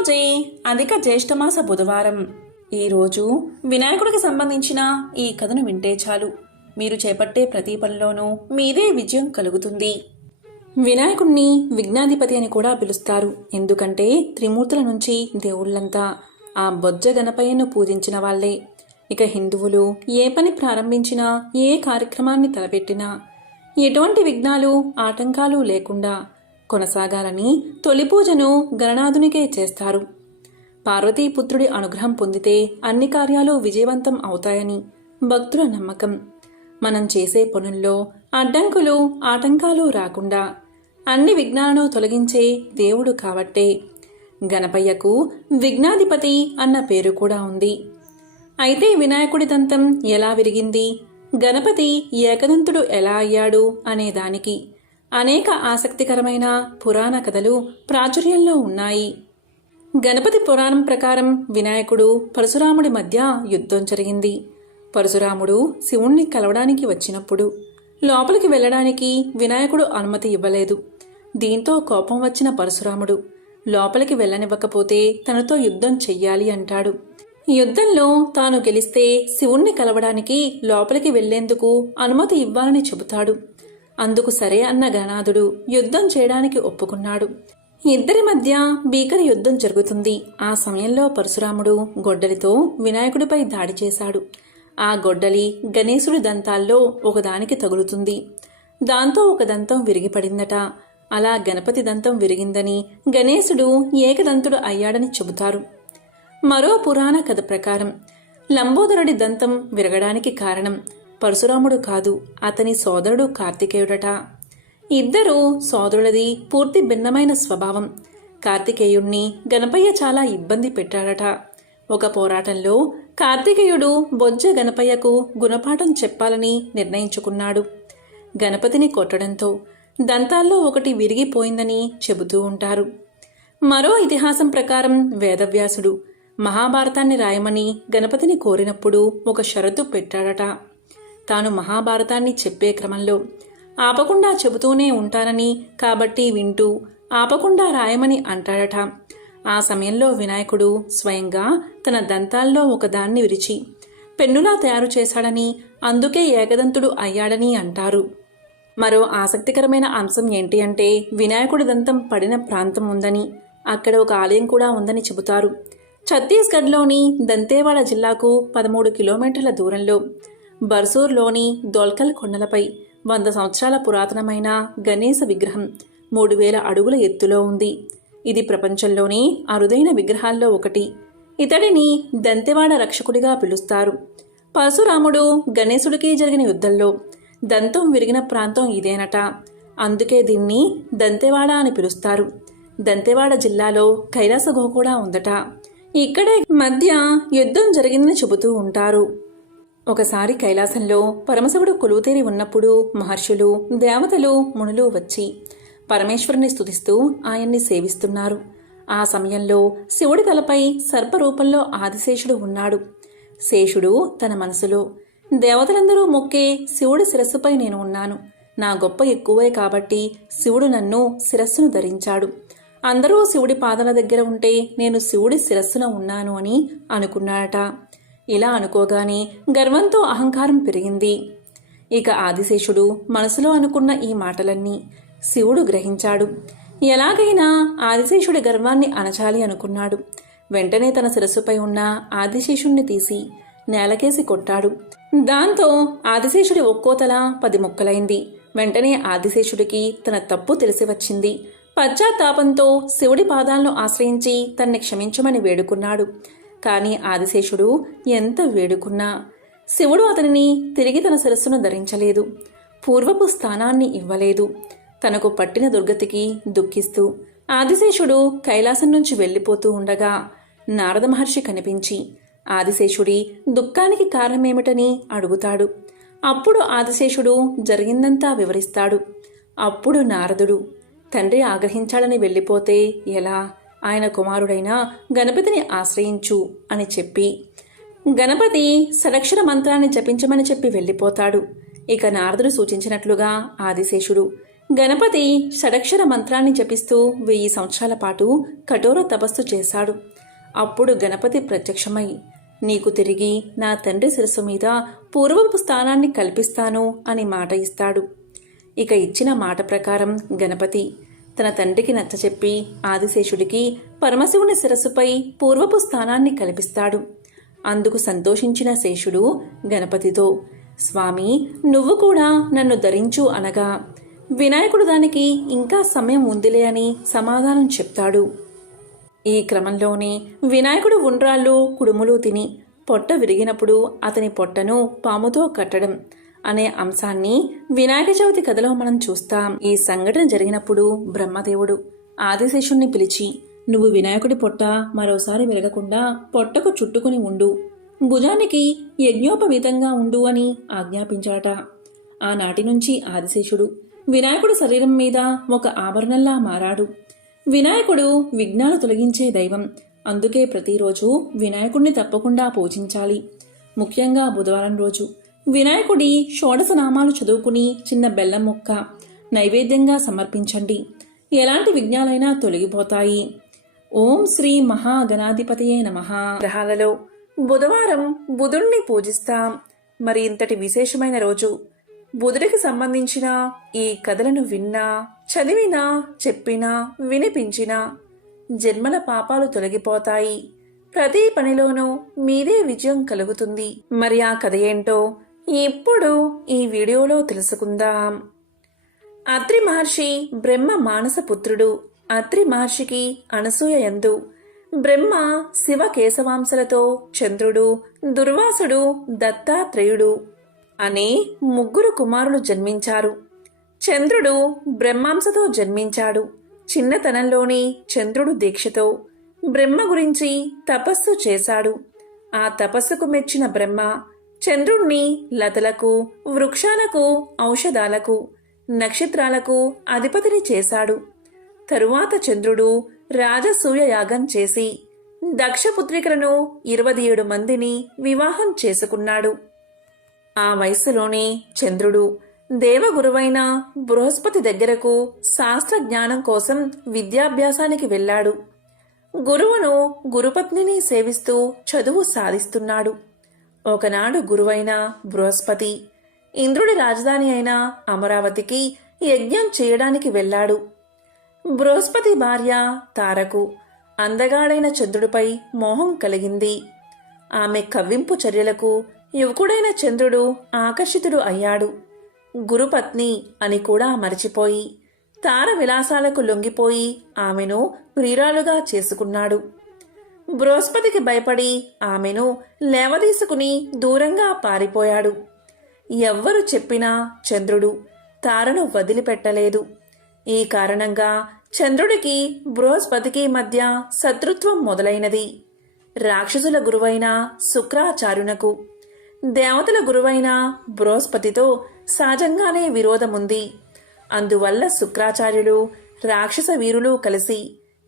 ఈరోజే అధిక జ్యేష్ఠమాస బుధవారం. ఈరోజు వినాయకుడికి సంబంధించిన ఈ కథను వింటే చాలు, మీరు చేపట్టే ప్రతి పనిలోనూ మీదే విజయం కలుగుతుంది. వినాయకుడిని విఘ్నాధిపతి అని కూడా పిలుస్తారు. ఎందుకంటే త్రిమూర్తుల నుంచి దేవుళ్లంతా ఆ బొజ్జ గణపయ్యను పూజించిన వాళ్లే. ఇక హిందువులు ఏ పని ప్రారంభించినా, ఏ కార్యక్రమాన్ని తలపెట్టినా ఎటువంటి విఘ్నాలు ఆటంకాలు లేకుండా కొనసాగాలని తొలి పూజను గణనాథునికే చేస్తారు. పార్వతీపుత్రుడి అనుగ్రహం పొందితే అన్ని కార్యాలు విజయవంతం అవుతాయని భక్తుల నమ్మకం. మనం చేసే పనుల్లో అడ్డంకులు ఆటంకాలు రాకుండా అన్ని విఘ్నాలను తొలగించే దేవుడు కాబట్టే గణపయ్యకు విఘ్నాధిపతి అన్న పేరు కూడా ఉంది. అయితే వినాయకుడి దంతం ఎలా విరిగింది, గణపతి ఏకదంతుడు ఎలా అయ్యాడు అనే దానికి అనేక ఆసక్తికరమైన పురాణ కథలు ప్రాచుర్యంలో ఉన్నాయి. గణపతి పురాణం ప్రకారం వినాయకుడు పరశురాముడి మధ్య యుద్ధం జరిగింది. పరశురాముడు శివుణ్ణి కలవడానికి వచ్చినప్పుడు లోపలికి వెళ్లడానికి వినాయకుడు అనుమతి ఇవ్వలేదు. దీంతో కోపం వచ్చిన పరశురాముడు లోపలికి వెళ్లనివ్వకపోతే తనతో యుద్ధం చెయ్యాలి అంటాడు. యుద్ధంలో తాను గెలిస్తే శివుణ్ణి కలవడానికి లోపలికి వెళ్లేందుకు అనుమతి ఇవ్వాలని చెబుతాడు. అందుకు సరే అన్న గణనాథుడు యుద్ధం చేయడానికి ఒప్పుకున్నాడు. ఇద్దరి మధ్య భీకర యుద్ధం జరుగుతుంది. ఆ సమయంలో పరశురాముడు గొడ్డలితో వినాయకుడిపై దాడి చేశాడు. ఆ గొడ్డలి గణేశుడి దంతాల్లో ఒకదానికి తగులుతుంది. దాంతో ఒక దంతం విరిగిపడిందట. అలా గణపతి దంతం విరిగిందని గణేశుడు ఏకదంతుడు అయ్యాడని చెబుతారు. మరో పురాణ కథ ప్రకారం లంబోదరుడి దంతం విరగడానికి కారణం పరశురాముడు కాదు, అతని సోదరుడు కార్తికేయుడట. ఇద్దరు సోదరులది పూర్తి భిన్నమైన స్వభావం. కార్తికేయుణ్ణి గణపయ్య చాలా ఇబ్బంది పెట్టాడట. ఒక పోరాటంలో కార్తికేయుడు బొజ్జ గణపయ్యకు గుణపాఠం చెప్పాలని నిర్ణయించుకున్నాడు. గణపతిని కొట్టడంతో దంతాల్లో ఒకటి విరిగిపోయిందని చెబుతూ ఉంటారు. మరో ఇతిహాసం ప్రకారం వేదవ్యాసుడు మహాభారతాన్ని రాయమని గణపతిని కోరినప్పుడు ఒక షరతు పెట్టాడట. తాను మహాభారతాన్ని చెప్పే క్రమంలో ఆపకుండా చెబుతూనే ఉంటానని, కాబట్టి వింటూ ఆపకుండా రాయమని అంటాడట. ఆ సమయంలో వినాయకుడు స్వయంగా తన దంతాల్లో ఒకదాన్ని విరిచి పెన్నులా తయారు చేశాడని, అందుకే ఏకదంతుడు అయ్యాడని అంటారు. మరో ఆసక్తికరమైన అంశం ఏంటి అంటే వినాయకుడి దంతం పడిన ప్రాంతం ఉందని, అక్కడ ఒక ఆలయం కూడా ఉందని చెబుతారు. ఛత్తీస్గఢ్లోని దంతేవాడ జిల్లాకు 13 కిలోమీటర్ల దూరంలో బర్సూర్లోని దోల్కల్ కొండలపై 100 సంవత్సరాల పురాతనమైన గణేశ విగ్రహం 3000 అడుగుల ఎత్తులో ఉంది. ఇది ప్రపంచంలోనే అరుదైన విగ్రహాల్లో ఒకటి. ఇతడిని దంతెవాడ రక్షకుడిగా పిలుస్తారు. పరశురాముడు గణేశుడికి జరిగిన యుద్ధంలో దంతం విరిగిన ప్రాంతం ఇదేనట. అందుకే దీన్ని దంతెవాడ అని పిలుస్తారు. దంతెవాడ జిల్లాలో కైలాస గుహ కూడా ఉందట. ఇక్కడే మధ్య యుద్ధం జరిగిందని చెబుతూ ఉంటారు. ఒకసారి కైలాసంలో పరమశివుడు కొలువుతీరి ఉన్నప్పుడు మహర్షులు, దేవతలు, మునులు వచ్చి పరమేశ్వరుని స్తుతిస్తూ ఆయన్ని సేవిస్తున్నారు. ఆ సమయంలో శివుడి తలపై సర్పరూపంలో ఆదిశేషుడు ఉన్నాడు. శేషుడు తన మనసులో, దేవతలందరూ మొక్కే శివుడి శిరస్సుపై నేను ఉన్నాను. నా గొప్ప ఎక్కువే కాబట్టి శివుడు నన్ను శిరస్సును ధరించాడు. అందరూ శివుడి పాదాల దగ్గర ఉంటే నేను శివుడి శిరస్సున ఉన్నాను అని అనుకున్నాడట. ఇలా అనుకోగానే గర్వంతో అహంకారం పెరిగింది. ఇక ఆదిశేషుడు మనసులో అనుకున్న ఈ మాటలన్నీ శివుడు గ్రహించాడు. ఎలాగైనా ఆదిశేషుడి గర్వాన్ని అణచాలి అనుకున్నాడు. వెంటనే తన శిరస్సుపై ఉన్న ఆదిశేషుణ్ణి తీసి నేలకేసి కొట్టాడు. దాంతో ఆదిశేషుడి ఒక్కో తల 10 ముక్కలైంది. వెంటనే ఆదిశేషుడికి తన తప్పు తెలిసి వచ్చింది. పశ్చాత్తాపంతో శివుడి పాదాలను ఆశ్రయించి తన్ని క్షమించమని వేడుకున్నాడు. కానీ ఆదిశేషుడు ఎంత వేడుకున్నా శివుడు అతనిని తిరిగి తన శిరస్సును ధరించలేదు. పూర్వపు స్థానాన్ని ఇవ్వలేదు. తనకు పట్టిన దుర్గతికి దుఃఖిస్తూ ఆదిశేషుడు కైలాసం నుంచి వెళ్ళిపోతూ ఉండగా నారద మహర్షి కనిపించి ఆదిశేషుడి దుఃఖానికి కారణమేమిటని అడుగుతాడు. అప్పుడు ఆదిశేషుడు జరిగిందంతా వివరిస్తాడు. అప్పుడు నారదుడు, తండ్రి ఆగ్రహించాలని వెళ్ళిపోతే ఎలా, ఆయన కుమారుడైన గణపతిని ఆశ్రయించు అని చెప్పి గణపతి షడక్షర మంత్రాన్ని జపించమని చెప్పి వెళ్ళిపోతాడు. ఇక నారదుడు సూచించినట్లుగా ఆదిశేషుడు గణపతి షడక్షర మంత్రాన్ని జపిస్తూ 1000 సంవత్సరాల పాటు కఠోర తపస్సు చేశాడు. అప్పుడు గణపతి ప్రత్యక్షమై, నీకు తిరిగి నా తండ్రి శిరస్సు మీద పూర్వపు స్థానాన్ని కల్పిస్తాను అని మాట ఇస్తాడు. ఇక ఇచ్చిన మాట ప్రకారం గణపతి తన తండ్రికి నచ్చచెప్పి ఆదిశేషుడికి పరమశివుని శిరస్సుపై పూర్వపు స్థానాన్ని కల్పిస్తాడు. అందుకు సంతోషించిన శేషుడు గణపతితో, స్వామి, నువ్వు కూడా నన్ను ధరించు అనగా వినాయకుడు దానికి ఇంకా సమయం ఉందిలే అని సమాధానం చెప్తాడు. ఈ క్రమంలోనే వినాయకుడు ఉండ్రాళ్ళు కుడుములు తిని పొట్ట విరిగినప్పుడు అతని పొట్టను పాముతో కట్టడం అనే అంశాన్ని వినాయక చవితి కథలో మనం చూస్తాం. ఈ సంఘటన జరిగినప్పుడు బ్రహ్మదేవుడు ఆదిశేషుణ్ణి పిలిచి, నువ్వు వినాయకుడి పొట్ట మరోసారి విరగకుండా పొట్టకు చుట్టుకుని ఉండు, భుజానికి యజ్ఞోపవీతంగా ఉండు అని ఆజ్ఞాపించాట. ఆనాటి నుంచి ఆదిశేషుడు వినాయకుడి శరీరం మీద ఒక ఆభరణంలా మారాడు. వినాయకుడు విఘ్నాలు తొలగించే దైవం. అందుకే ప్రతిరోజు వినాయకుడిని తప్పకుండా పూజించాలి. ముఖ్యంగా బుధవారం రోజు వినాయకుడి షోడశ నామాలు చదువుకుని చిన్న బెల్లం ముక్క నైవేద్యంగా సమర్పించండి. ఎలాంటి విఘ్నాలైనా తొలగిపోతాయి. ఓం శ్రీ మహాగణాధిపతయే నమః. గ్రహాలలో బుధవారం బుధుడిని పూజిస్తాం. మరి ఇంతటి విశేషమైన రోజు బుధుడికి సంబంధించిన ఈ కథలను విన్నా, చదివినా, చెప్పినా, వినిపించినా జన్మల పాపాలు తొలగిపోతాయి. ప్రతి పనిలోనూ మీదే విజయం కలుగుతుంది. మరి ఆ కథ ఏంటో ఇప్పుడు ఈ వీడియోలో తెలుసుకుందాం. అత్రి మహర్షి బ్రహ్మ మానస పుత్రుడు. అత్రి మహర్షికి అనసూయ యందు బ్రహ్మ శివ కేశవాంశలతో చంద్రుడు, దుర్వాసుడు, దత్తాత్రేయుడు అనే 3 కుమారులు జన్మించారు. చంద్రుడు బ్రహ్మాంశతో జన్మించాడు. చిన్నతనంలోనే చంద్రుడు దీక్షతో బ్రహ్మ గురించి తపస్సు చేశాడు. ఆ తపస్సుకు మెచ్చిన బ్రహ్మ చంద్రుణ్ణి లతలకు, వృక్షాలకు, ఔషధాలకు, నక్షత్రాలకు అధిపతిని చేశాడు. తరువాత చంద్రుడు రాజసూయ యాగం చేసి దక్షపుత్రికలను 27 మందిని వివాహం చేసుకున్నాడు. ఆ వయస్సులోనే చంద్రుడు దేవగురువైన బృహస్పతి దగ్గరకు శాస్త్ర జ్ఞానం కోసం విద్యాభ్యాసానికి వెళ్ళాడు. గురువును, గురుపత్నిని సేవిస్తూ చదువు సాధిస్తున్నాడు. ఒకనాడు గురువైన బృహస్పతి ఇంద్రుడి రాజధాని అయిన అమరావతికి యజ్ఞం చేయడానికి వెళ్ళాడు. బృహస్పతి భార్య తారకు అందగాడైన చంద్రుడిపై మోహం కలిగింది. ఆమె కవ్వింపు చర్యలకు యువకుడైన చంద్రుడు ఆకర్షితుడు అయ్యాడు. గురుపత్ని అని కూడా మరచిపోయి తార విలాసాలకు లొంగిపోయి ఆమెను ప్రియురాలుగా చేసుకున్నాడు. బృహస్పతికి భయపడి ఆమెను లేవదీసుకుని దూరంగా పారిపోయాడు. ఎవ్వరు చెప్పినా చంద్రుడు తారను వదిలిపెట్టలేదు. ఈ కారణంగా చంద్రుడికి బృహస్పతికి మధ్య శత్రుత్వం మొదలైనది. రాక్షసుల గురువైన శుక్రాచార్యునకు దేవతల గురువైన బృహస్పతితో సహజంగానే విరోధముంది. అందువల్ల శుక్రాచార్యులు, రాక్షస వీరులు కలిసి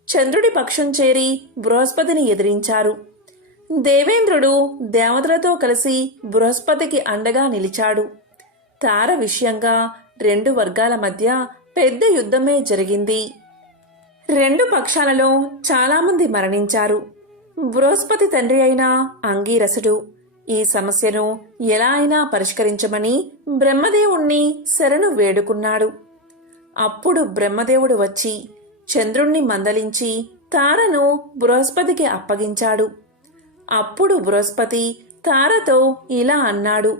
చంద్రుడి పక్షం చేరి బృహస్పతిని ఎదిరించారు. దేవేంద్రుడు దేవతలతో కలిసి బృహస్పతికి అండగా నిలిచాడు. తార విషయంగా 2 వర్గాల మధ్య పెద్ద యుద్ధమే జరిగింది. 2 పక్షాలలో చాలామంది మరణించారు. బృహస్పతి తండ్రి అయిన అంగీరసుడు ఈ సమస్యను ఎలా అయినా పరిష్కరించమని బ్రహ్మదేవుణ్ణి శరణు వేడుకున్నాడు. అప్పుడు బ్రహ్మదేవుడు వచ్చి చంద్రుణ్ణి మందలించి తారను బృహస్పతికి అప్పగించాడు. అప్పుడు బృహస్పతి తారతో ఇలా అన్నాడు,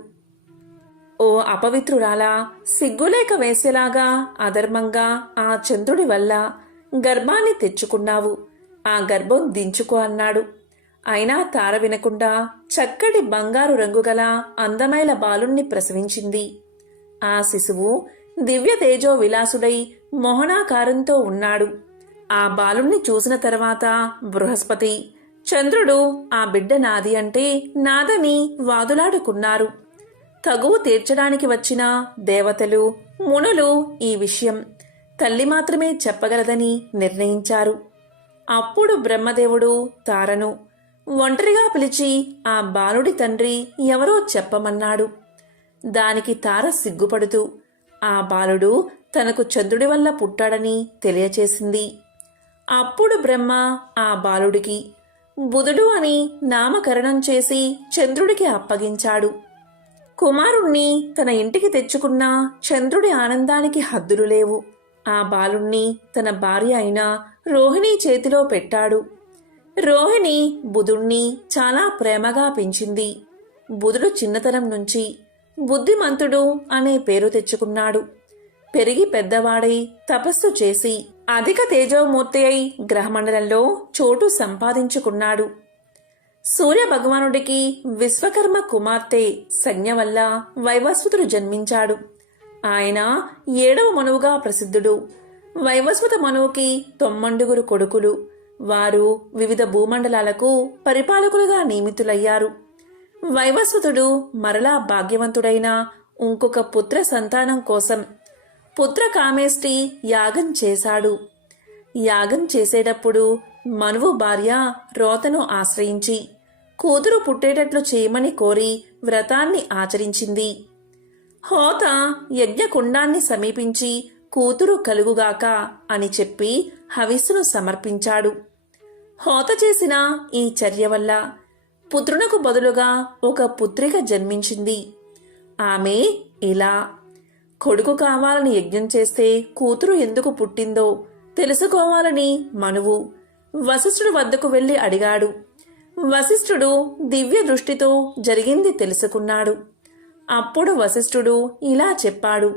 ఓ అపవిత్రురాలా, సిగ్గులేక వేసేలాగా అధర్మంగా ఆ చంద్రుడి వల్ల గర్భాన్ని తెచ్చుకున్నావు. ఆ గర్భం దించుకో అన్నాడు. అయినా తార వినకుండా చక్కటి బంగారు రంగుగల అందమైన బాలుణ్ణి ప్రసవించింది. ఆ శిశువు దివ్య తేజో విలాసుడై మోహనాకారంతో ఉన్నాడు. ఆ బాలుణ్ణి చూసిన తర్వాత బృహస్పతి, చంద్రుడు ఆ బిడ్డ నాది అంటే నాదని వాదులాడుకున్నారు. తగువు తీర్చడానికి వచ్చిన దేవతలు, మునులు ఈ విషయం తల్లి మాత్రమే చెప్పగలదని నిర్ణయించారు. అప్పుడు బ్రహ్మదేవుడు తారను ఒంటరిగా పిలిచి ఆ బాలుడి తండ్రి ఎవరో చెప్పమన్నాడు. దానికి తార సిగ్గుపడుతూ, ఆ బాలుడు తనకు చంద్రుడి వల్ల పుట్టాడని తెలియచేసింది. అప్పుడు బ్రహ్మ ఆ బాలుడికి బుధుడు అని నామకరణం చేసి చంద్రుడికి అప్పగించాడు. కుమారుణ్ణి తన ఇంటికి తెచ్చుకున్న చంద్రుడి ఆనందానికి హద్దులు లేవు. ఆ బాలుణ్ణి తన భార్య అయిన రోహిణి చేతిలో పెట్టాడు. రోహిణి బుధుణ్ణి చాలా ప్రేమగా పెంచింది. బుధుడు చిన్నతనం నుంచి బుద్ధిమంతుడు అనే పేరు తెచ్చుకున్నాడు. పెరిగి పెద్దవాడై తపస్సు చేసి అధిక తేజోమూర్తి అయి గ్రహమండలంలో చోటు సంపాదించుకున్నాడు. సూర్య భగవానుడికి విశ్వకర్మ కుమార్తె సంజ్ఞ వల్ల వైవస్వతుడు జన్మించాడు. ఆయన 7వ మనువుగా ప్రసిద్ధుడు. వైవస్వత మనువుకి 9 కొడుకులు. వారు వివిధ భూమండలాలకు పరిపాలకులుగా నియమితులయ్యారు. వైవస్వతుడు మరలా భాగ్యవంతుడైన ఇంకొక పుత్ర సంతానం కోసం పుత్ర కామేష్టి యాగం చేశాడు. యాగం చేసేటప్పుడు మనువు భార్య రోతను ఆశ్రయించి కూతురు పుట్టేటట్లు చేయమని కోరి వ్రతాన్ని ఆచరించింది. హోత యజ్ఞకుండాన్ని సమీపించి కూతురు కలుగుగాక అని చెప్పి హవిస్సును సమర్పించాడు. హోత చేసిన ఈ చర్య వల్ల పుత్రునకు బదులుగా ఒక పుత్రిక జన్మించింది. ఆమె ఇలా: కొడుకు కావాలని యజ్ఞం చేస్తే కూతురు ఎందుకు పుట్టిందో తెలుసుకోవాలని మనువు వశిష్ఠుడి వద్దకు వెళ్లి అడిగాడు. వశిష్ఠుడు దివ్య దృష్టితో జరిగింది తెలుసుకున్నాడు. అప్పుడు వశిష్ఠుడు ఇలా చెప్పాడు: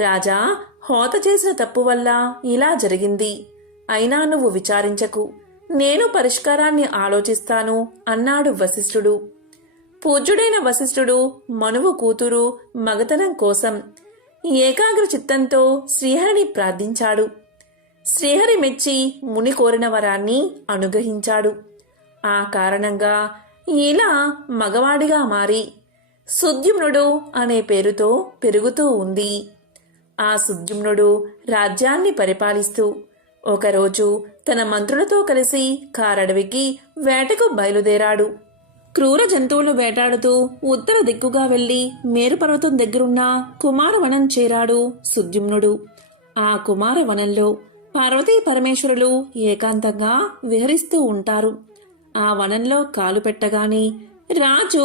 రాజా, హోత చేసిన తప్పు వల్ల ఇలా జరిగింది. అయినా నువ్వు విచారించకు, నేను పరిష్కారాన్ని ఆలోచిస్తాను అన్నాడు వశిష్ఠుడు. పూజ్యుడైన వశిష్ఠుడు మనువు కూతురు మగతనం కోసం ఏకాగ్ర చిత్తంతో శ్రీహరిని ప్రార్థించాడు. శ్రీహరి మెచ్చి ముని కోరిన వరాన్ని అనుగ్రహించాడు. ఆ కారణంగా ఇలా మగవాడిగా మారి సుద్యుమ్నుడు అనే పేరుతో పెరుగుతూ ఉంది. ఆ సుద్యుమ్నుడు రాజ్యాన్ని పరిపాలిస్తూ ఒకరోజు తన మంత్రులతో కలిసి కారడవికి వేటకు బయలుదేరాడు. క్రూర జంతువులు వేటాడుతూ ఉత్తర దిక్కుగా వెళ్లి మేరుపర్వతం దగ్గరున్న కుమారవనం చేరాడు సుద్యుమ్నుడు. ఆ కుమారవనంలో పార్వతీ పరమేశ్వరులు ఏకాంతంగా విహరిస్తూ ఉంటారు. ఆ వనంలో కాలు పెట్టగానే రాజు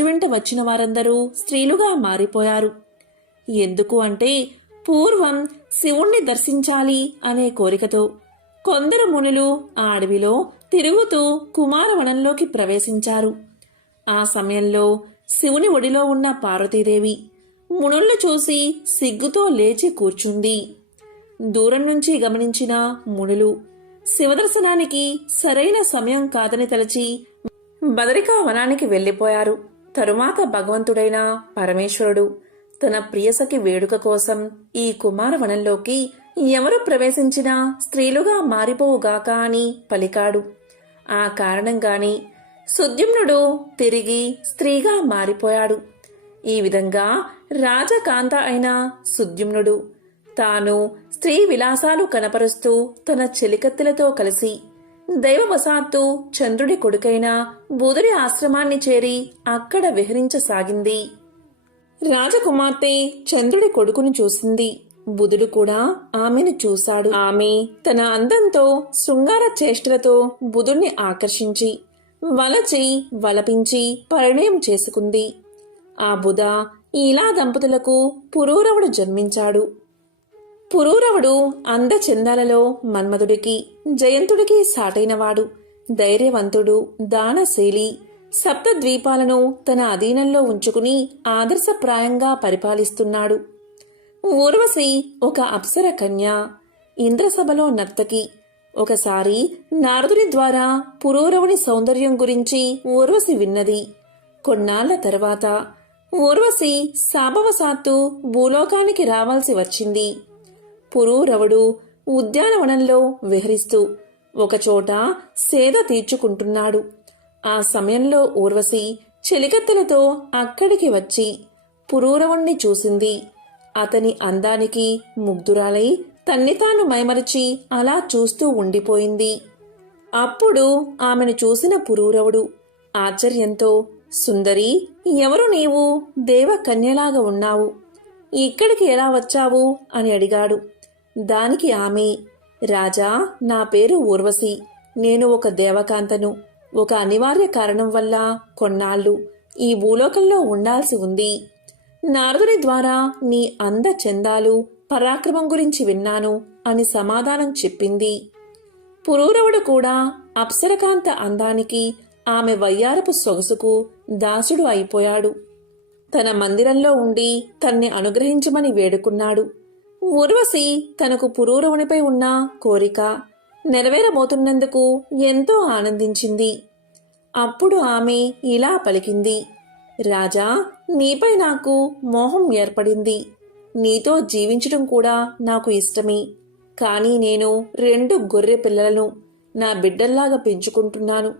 వెంట వచ్చిన వారందరూ స్త్రీలుగా మారిపోయారు. ఎందుకు అంటే పూర్వం శివుణ్ణి దర్శించాలి అనే కోరికతో కొందరు మునులు ఆ అడవిలో తిరుగుతూ కుమారవనంలోకి ప్రవేశించారు. ఆ సమయంలో శివుని ఒడిలో ఉన్న పార్వతీదేవి మునుల్ని చూసి సిగ్గుతో లేచి కూర్చుంది. దూరం నుంచి గమనించిన మునులు శివదర్శనానికి సరైన సమయం కాదని తలచి బదరికా వనానికి వెళ్లిపోయారు. తరువాత భగవంతుడైన పరమేశ్వరుడు తన ప్రియసఖి వేడుక కోసం ఈ కుమారవనంలోకి ఎవరు ప్రవేశించినా స్త్రీలుగా మారిపోవుగాక అని పలికాడు. ఆ కారణంగాని సుద్యుమ్నుడు తిరిగి స్త్రీగా మారిపోయాడు. ఈ విధంగా రాజకాంత అయిన సుద్యుమ్నుడు తాను స్త్రీ విలాసాలు కనపరుస్తూ తన చెలికత్తెలతో కలిసి దైవవశాత్తు చంద్రుడి కొడుకైన బుధుడి ఆశ్రమాన్ని చేరి అక్కడ విహరించసాగింది. రాజకుమార్తె చంద్రుడి కొడుకును చూసింది. బుధుడు కూడా ఆమెను చూశాడు. ఆమె తన అందంతో శృంగార చేష్టలతో బుధుణ్ణి ఆకర్షించి వలచి వలపించి పరిణయం చేసుకుంది. ఆ బుధ ఇలా దంపతులకు పురూరవుడు జన్మించాడు. పురూరవుడు అందచందాలలో మన్మధుడికి జయంతుడికి సాటైనవాడు. ధైర్యవంతుడు, దానశీలి, సప్తద్వీపాలను తన అధీనంలో ఉంచుకుని ఆదర్శప్రాయంగా పరిపాలిస్తున్నాడు. ఊర్వశి ఒక అప్సర కన్య, ఇంద్రసభలో నర్తకి. ఒకసారి నారదుని ద్వారా పురూరవుని సౌందర్యం గురించి ఊర్వశి విన్నది. కొన్నాళ్ల తర్వాత ఊర్వశి శాపవశాత్తు భూలోకానికి రావాల్సి వచ్చింది. పురూరవుడు ఉద్యానవనంలో విహరిస్తూ ఒకచోట సేద తీర్చుకుంటున్నాడు. ఆ సమయంలో ఊర్వశి చెలికత్తెలతో అక్కడికి వచ్చి పురూరవుణ్ణి చూసింది. అతని అందానికి ముగ్ధురాలై తన్ని తాను మైమరిచి అలా చూస్తూ ఉండిపోయింది. అప్పుడు ఆమెను చూసిన పురూరవుడు ఆశ్చర్యంతో, సుందరి, ఎవరు నీవు? దేవకన్యలాగా ఉన్నావు. ఇక్కడికి ఎలా వచ్చావు అని అడిగాడు. దానికి ఆమె, రాజా, నా పేరు ఊర్వశి. నేను ఒక దేవకాంతను. ఒక అనివార్య కారణం వల్ల కొన్నాళ్ళు ఈ భూలోకంలో ఉండాల్సి ఉంది. నారదుని ద్వారా నీ అంద చందాలు పరాక్రమం గురించి విన్నాను అని సమాధానం చెప్పింది. పురూరవుడు కూడా అప్సరకాంత అందానికి, ఆమె వయ్యారపు సొగసుకు దాసుడు అయిపోయాడు. తన మందిరంలో ఉండి తన్ని అనుగ్రహించమని వేడుకున్నాడు. ఊర్వశి తనకు పురూరవునిపై ఉన్న కోరిక నెరవేరబోతున్నందుకు ఎంతో ఆనందించింది. అప్పుడు ఆమె ఇలా పలికింది, రాజా, నీపై నాకు మోహం ఏర్పడింది. నీతో జీవించడం కూడా నాకు ఇష్టమే. కానీ నేను 2 గొర్రె పిల్లలను నా బిడ్డల్లాగా పెంచుకుంటున్నాను.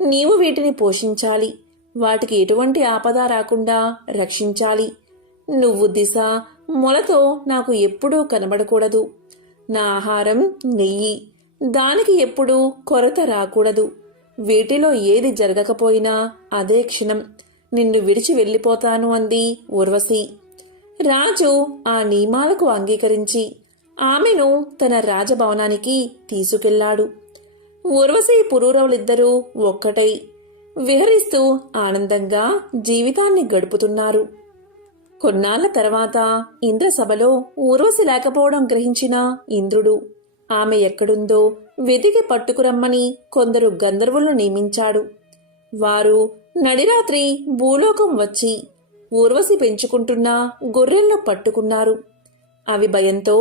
నీవు వీటిని పోషించాలి. వాటికి ఎటువంటి ఆపద రాకుండా రక్షించాలి. నువ్వు దిశ మొలతో నాకు ఎప్పుడూ కనబడకూడదు. నా ఆహారం నెయ్యి, దానికి ఎప్పుడూ కొరత రాకూడదు. వీటిలో ఏది జరగకపోయినా అదే క్షణం నిన్ను విడిచి వెళ్ళిపోతాను అంది ఊర్వశి. రాజు ఆ నియమాలకు అంగీకరించి ఆమెను తన రాజభవనానికి తీసుకెళ్లాడు. ఊర్వశి పురూరవులిద్దరూ ఒక్కటై విహరిస్తూ ఆనందంగా జీవితాన్ని గడుపుతున్నారు. కొన్నాళ్ల తర్వాత ఇంద్రసభలో ఊర్వశి లేకపోవడం గ్రహించిన ఇంద్రుడు ఆమె ఎక్కడుందో వెతికి పట్టుకురమ్మని కొందరు గంధర్వులను నియమించాడు. వారు నడిరాత్రి భూలోకం వచ్చి ఊర్వశి పెంచుకుంటున్న గొర్రెలను పట్టుకున్నారు. అవి భయంతో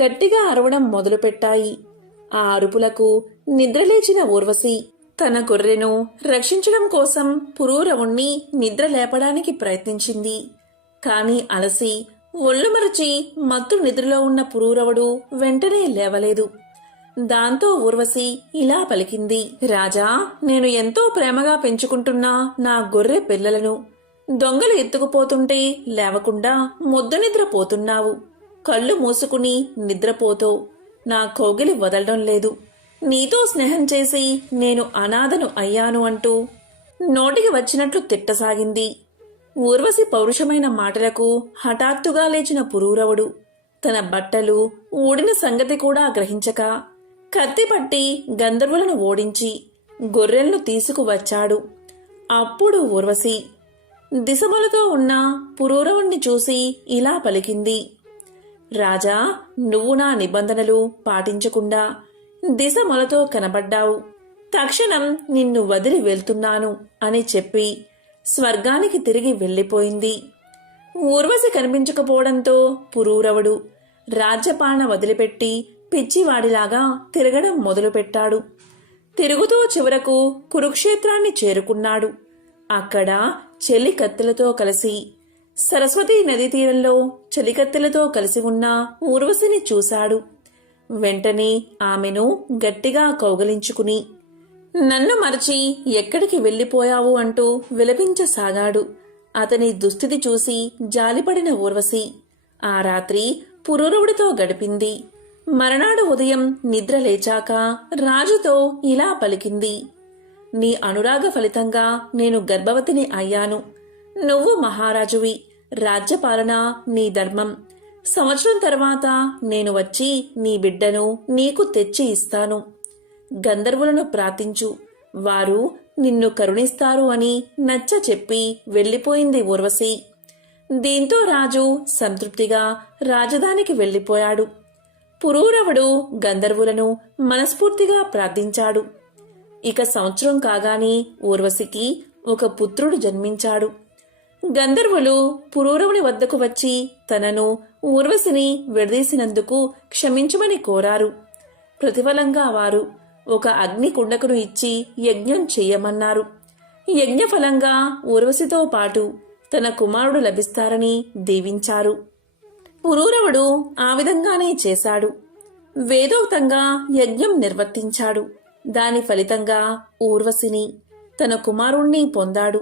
గట్టిగా అరవడం మొదలుపెట్టాయి. ఆ అరుపులకు నిద్రలేచిన ఊర్వశి తన గొర్రెను రక్షించడం కోసం పురూరవుణ్ణి నిద్ర లేపడానికి ప్రయత్నించింది. కాని అలసి ఒళ్ళు మరచి మత్తు నిద్రలో ఉన్న పురూరవుడు వెంటనే లేవలేదు. దాంతో ఊర్వశి ఇలా పలికింది, రాజా, నేను ఎంతో ప్రేమగా పెంచుకుంటున్నా నా గొర్రె పిల్లలను దొంగలు ఎత్తుకుపోతుంటే లేవకుండా ముద్ద నిద్రపోతున్నావు. కళ్ళు మూసుకుని నిద్రపోతో నా కౌగిలి వదలడం లేదు. నీతో స్నేహం చేసి నేను అనాథను అయ్యాను అంటూ నోటికి వచ్చినట్లు తిట్టసాగింది. ఊర్వశి పౌరుషమైన మాటలకు హఠాత్తుగా లేచిన పురూరవుడు తన బట్టలు ఊడిన సంగతి కూడా గ్రహించక కత్తిపట్టి గంధర్వులను ఓడించి గొర్రెలను తీసుకువచ్చాడు. అప్పుడు ఊర్వశి దిశమలతో ఉన్న పురూరవుణ్ణి చూసి ఇలా పలికింది, రాజా, నువ్వు నా నిబంధనలు పాటించకుండా దిశమలతో కనబడ్డావు. తక్షణం నిన్ను వదిలి వెళ్తున్నాను అని చెప్పి స్వర్గానికి తిరిగి వెళ్లిపోయింది. ఊర్వశి కనిపించకపోవడంతో పురూరవుడు రాజ్యపాలన వదిలిపెట్టి పిచ్చివాడిలాగా తిరగడం మొదలుపెట్టాడు. తిరుగుతూ చివరకు కురుక్షేత్రాన్ని చేరుకున్నాడు. అక్కడ చెలికత్తెలతో కలిసి సరస్వతీ నదీ తీరంలో చెలికత్తెలతో కలిసి ఉన్న ఊర్వశిని చూశాడు. వెంటనే ఆమెను గట్టిగా కౌగలించుకుని నన్ను మరచి ఎక్కడికి వెళ్లిపోయావు అంటూ విలపించసాగాడు. అతని దుస్థితి చూసి జాలిపడిన ఊర్వశి ఆ రాత్రి పురూరవుడితో గడిపింది. మరునాడు ఉదయం నిద్ర లేచాక రాజుతో ఇలా పలికింది, నీ అనురాగ ఫలితంగా నేను గర్భవతిని అయ్యాను. నువ్వు మహారాజువి. రాజ్యపాలన నీ ధర్మం. సంవత్సరం తర్వాత నేను వచ్చి నీ బిడ్డను నీకు తెచ్చి ఇస్తాను. గంధర్వులను ప్రార్థించు, వారు నిన్ను కరుణిస్తారు అని నచ్చ చెప్పి వెళ్లిపోయింది ఊర్వశి. దీంతో రాజు సంతృప్తిగా రాజధానికి వెళ్లిపోయాడు. పురూరవుడు గంధర్వులను మనస్ఫూర్తిగా ప్రార్థించాడు. ఇక సంవత్సరం కాగానే ఊర్వశికి ఒక పుత్రుడు జన్మించాడు. గంధర్వులు పురూరవుని వద్దకు వచ్చి తనను ఊర్వశిని విడదీసినందుకు క్షమించమని కోరారు. ప్రతిఫలంగా వారు ఒక అగ్ని కుండకును ఇచ్చి యజ్ఞం చెయ్యమన్నారు. యజ్ఞఫలంగా ఊర్వశితో పాటు తన కుమారుడు లభిస్తారని దీవించారు. పురూరవుడు ఆ విధంగానే చేశాడు. వేదోక్తంగా యజ్ఞం నిర్వర్తించాడు. దాని ఫలితంగా ఊర్వశిని తన కుమారుణ్ణి పొందాడు.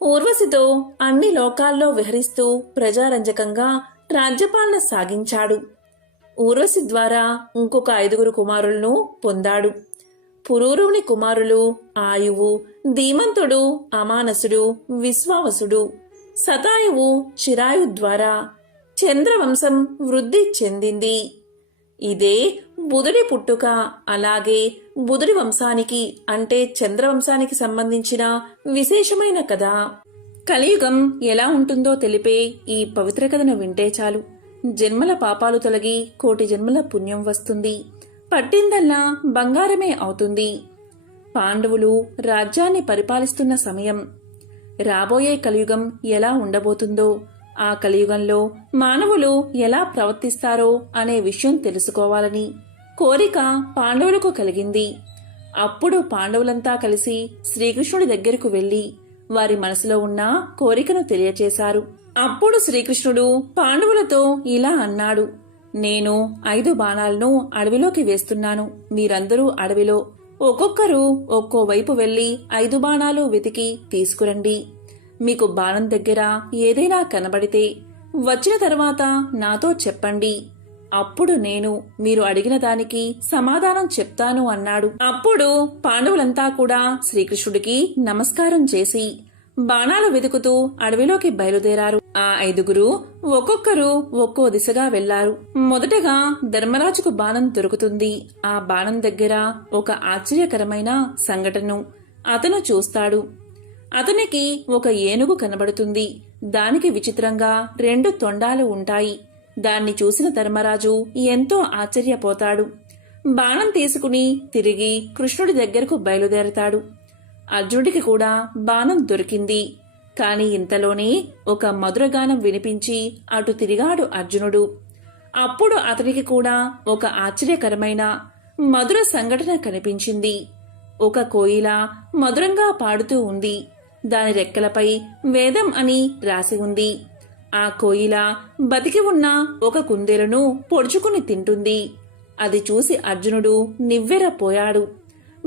ఊర్వశితో అన్ని లోకాల్లో విహరిస్తూ ప్రజారంజకంగా రాజ్యపాలన సాగించాడు. ఊర్వశి ద్వారా ఇంకొక 5 కుమారులను పొందాడు. పురూరవుని కుమారులు ఆయువు, ధీమంతుడు, అమానసుడు, విశ్వావసుడు, శతాయువు, చిరాయు ద్వారా చంద్రవంశం వృద్ధి చెందింది. ఇదే బుధుడి పుట్టుక. అలాగే బుధుడి వంశానికి అంటే చంద్రవంశానికి సంబంధించిన విశేషమైన కథ. కలియుగం ఎలా ఉంటుందో తెలిపే ఈ పవిత్ర కథను వింటే చాలు జన్మల పాపాలు తొలగి కోటి జన్మల పుణ్యం వస్తుంది. పట్టిందల్లా బంగారమే అవుతుంది. పాండవులు రాజ్యాన్ని పరిపాలిస్తున్న సమయం. రాబోయే కలియుగం ఎలా ఉండబోతుందో, ఆ కలియుగంలో మానవులు ఎలా ప్రవర్తిస్తారో అనే విషయం తెలుసుకోవాలని కోరిక పాండవులకు కలిగింది. అప్పుడు పాండవులంతా కలిసి శ్రీకృష్ణుడి దగ్గరకు వెళ్లి వారి మనసులో ఉన్న కోరికను తెలియచేశారు. అప్పుడు శ్రీకృష్ణుడు పాండవులతో ఇలా అన్నాడు, నేను 5 బాణాలను అడవిలోకి వేస్తున్నాను. మీరందరూ అడవిలో ఒక్కొక్కరు ఒక్కో వైపు వెళ్లి 5 బాణాలు వెతికి తీసుకురండి. మీకు బాణం దగ్గర ఏదైనా కనబడితే వచ్చిన తర్వాత నాతో చెప్పండి. అప్పుడు నేను మీరు అడిగిన దానికి సమాధానం చెప్తాను అన్నాడు. అప్పుడు పాండవులంతా కూడా శ్రీకృష్ణుడికి నమస్కారం చేసి బాణాలు వెతుకుతూ అడవిలోకి బయలుదేరారు. ఆ 5గురు ఒక్కొక్కరు ఒక్కో దిశగా వెళ్లారు. మొదటగా ధర్మరాజుకు బాణం దొరుకుతుంది. ఆ బాణం దగ్గర ఒక ఆశ్చర్యకరమైన సంఘటన అతను చూస్తాడు. అతనికి ఒక ఏనుగు కనబడుతుంది. దానికి విచిత్రంగా 2 తొండాలు ఉంటాయి. దాన్ని చూసిన ధర్మరాజు ఎంతో ఆశ్చర్యపోతాడు. బాణం తీసుకుని తిరిగి కృష్ణుడి దగ్గరకు బయలుదేరతాడు. అర్జునుడికి కూడా బాణం దొరికింది. కాని ఇంతలోనే ఒక మధురగానం వినిపించి అటు తిరిగాడు అర్జునుడు. అప్పుడు అతనికి కూడా ఒక ఆశ్చర్యకరమైన మధుర సంఘటన కనిపించింది. ఒక కోయిల మధురంగా పాడుతూ ఉంది. దాని రెక్కలపై వేదం అని రాసి ఉంది. ఆ కోయిల బతికి ఉన్న ఒక కుందేలును పొడుచుకుని తింటుంది. అది చూసి అర్జునుడు నివ్వెరపోయాడు.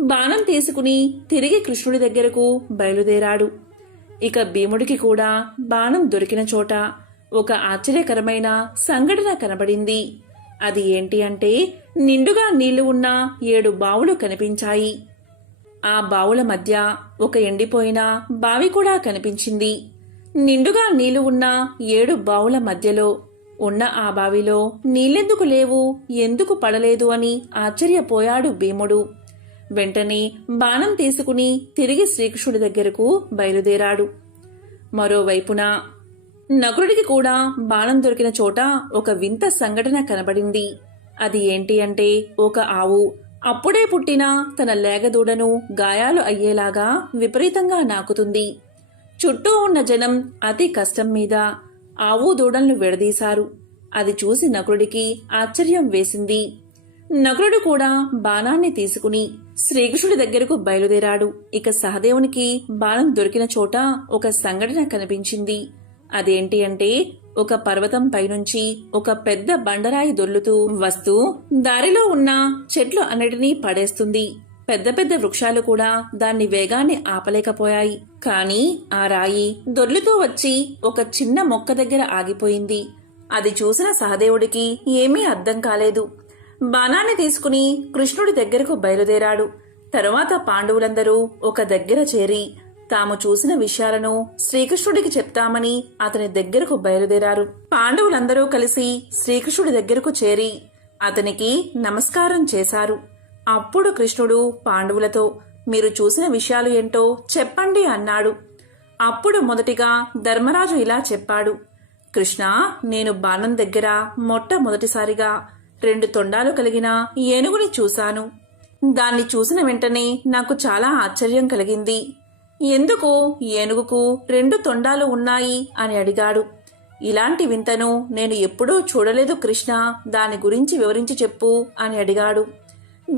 బాణం తీసుకుని తిరిగి కృష్ణుడి దగ్గరకు బయలుదేరాడు. ఇక భీముడికి కూడా బాణం దొరికిన చోట ఒక ఆశ్చర్యకరమైన సంఘటన కనబడింది. అది ఏంటి అంటే నిండుగా నీళ్లు ఉన్న 7 బావులు కనిపించాయి. ఆ బావుల మధ్య ఒక ఎండిపోయిన బావి కూడా కనిపించింది. నిండుగా నీళ్లు ఉన్న 7 బావుల మధ్యలో ఉన్న ఆ బావిలో నీళ్ళెందుకు లేవు, ఎందుకు పడలేదు అని ఆశ్చర్యపోయాడు భీముడు. వెంటనే బాణం తీసుకుని తిరిగి శ్రీకృష్ణుడి దగ్గరకు బయలుదేరాడు. మరోవైపున నకులుడికి కూడా బాణం దొరికిన చోట ఒక వింత సంఘటన కనబడింది. అది ఏంటి అంటే ఒక ఆవు అప్పుడే పుట్టిన తన లేగదూడను గాయాలు అయ్యేలాగా విపరీతంగా నాకుతుంది. చుట్టూ ఉన్న జనం అతి కష్టం మీద ఆవు దూడలను విడదీశారు. అది చూసి నకులుడికి ఆశ్చర్యం వేసింది. నకులుడు కూడా బాణాన్ని తీసుకుని శ్రీకృష్ణుడి దగ్గరకు బయలుదేరాడు. ఇక సహదేవునికి బాణం దొరికిన చోట ఒక సంఘటన కనిపించింది. అదేంటి అంటే ఒక పర్వతం పైనుంచి ఒక పెద్ద బండరాయి దొర్లుతూ వస్తూ దారిలో ఉన్న చెట్లు అన్నిటినీ పడేస్తుంది. పెద్ద పెద్ద వృక్షాలు కూడా దాన్ని వేగాన్ని ఆపలేకపోయాయి. కాని ఆ రాయి దొర్లుతూ వచ్చి ఒక చిన్న మొక్క దగ్గర ఆగిపోయింది. అది చూసిన సహదేవుడికి ఏమీ అర్థం కాలేదు. బాణాన్ని తీసుకుని కృష్ణుడి దగ్గరకు బయలుదేరాడు. తరువాత పాండవులందరూ ఒక దగ్గర చేరి తాము చూసిన విషయాలను శ్రీకృష్ణుడికి చెప్తామని అతని దగ్గరకు బయలుదేరారు. పాండవులందరూ కలిసి శ్రీకృష్ణుడి దగ్గరకు చేరి అతనికి నమస్కారం చేశారు. అప్పుడు కృష్ణుడు పాండవులతో మీరు చూసిన విషయాలు ఏంటో చెప్పండి అన్నాడు. అప్పుడు మొదటిగా ధర్మరాజు ఇలా చెప్పాడు. కృష్ణ, నేను బాణం దగ్గర మొట్టమొదటిసారిగా 2 తొండాలు కలిగిన ఏనుగుని చూశాను. దాన్ని చూసిన వెంటనే నాకు చాలా ఆశ్చర్యం కలిగింది. ఎందుకు ఏనుగుకు 2 తొండాలు ఉన్నాయి అని అడిగాడు. ఇలాంటి వింతను నేను ఎప్పుడూ చూడలేదు కృష్ణ, దాని గురించి వివరించి చెప్పు అని అడిగాడు.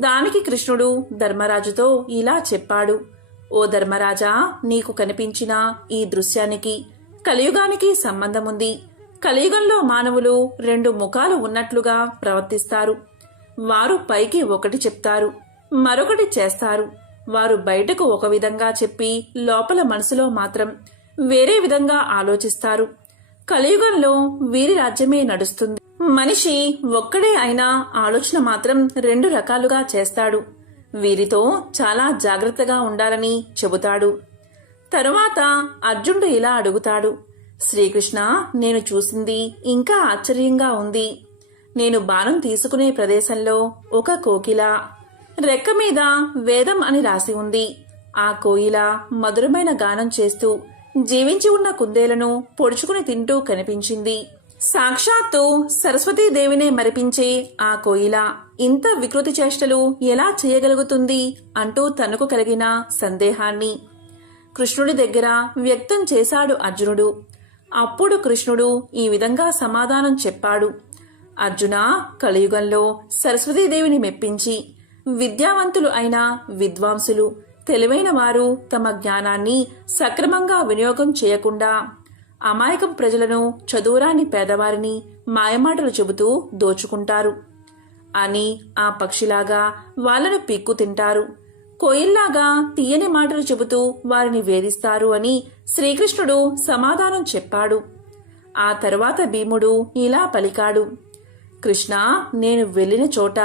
దానికి కృష్ణుడు ధర్మరాజుతో ఇలా చెప్పాడు. ఓ ధర్మరాజా, నీకు కనిపించిన ఈ దృశ్యానికి కలియుగానికి సంబంధముంది. కలియుగంలో మానవులు 2 ముఖాలు ఉన్నట్లుగా ప్రవర్తిస్తారు. వారు పైకి ఒకటి చెప్తారు, మరొకటి చేస్తారు. వారు బయటకు ఒక విధంగా చెప్పి లోపల మనసులో మాత్రం వేరే విధంగా ఆలోచిస్తారు. కలియుగంలో వీరి రాజ్యమే నడుస్తుంది. మనిషి ఒక్కడే అయినా ఆలోచన మాత్రం 2 రకాలుగా చేస్తాడు. వీరితో చాలా జాగ్రత్తగా ఉండాలని చెబుతాడు. తరువాత అర్జునుడు ఇలా అడుగుతాడు. శ్రీకృష్ణ, నేను చూసింది ఇంకా ఆశ్చర్యంగా ఉంది. నేను బాణం తీసుకునే ప్రదేశంలో ఒక కోకిల, రెక్క మీద వేదం అని రాసి ఉంది. ఆ కోయిల మధురమైన గానం చేస్తూ జీవించి ఉన్న కుందేలను పొడుచుకుని తింటూ కనిపించింది. సాక్షాత్తు సరస్వతీదేవినే మరిపించే ఆ కోయిల ఇంత వికృతి చేష్టలు ఎలా చేయగలుగుతుంది అంటూ తనకు కలిగిన సందేహాన్ని కృష్ణుడి దగ్గర వ్యక్తం చేశాడు అర్జునుడు. అప్పుడు కృష్ణుడు ఈ విధంగా సమాధానం చెప్పాడు. అర్జున, కలియుగంలో సరస్వతీదేవిని మెప్పించి విద్యావంతులు అయిన విద్వాంసులు, తెలివైన వారు తమ జ్ఞానాన్ని సక్రమంగా వినియోగం చేయకుండా అమాయకం ప్రజలను, చదువురాని పేదవారిని మాయమాటలు చెబుతూ దోచుకుంటారు అని ఆ పక్షిలాగా వాళ్లను పీక్కు తింటారు, కోయిల్లాగా తీయని మాటలు చెబుతూ వారిని వేధిస్తారు అని శ్రీకృష్ణుడు సమాధానం చెప్పాడు. ఆ తరువాత భీముడు ఇలా పలికాడు. కృష్ణ, నేను వెళ్ళిన చోట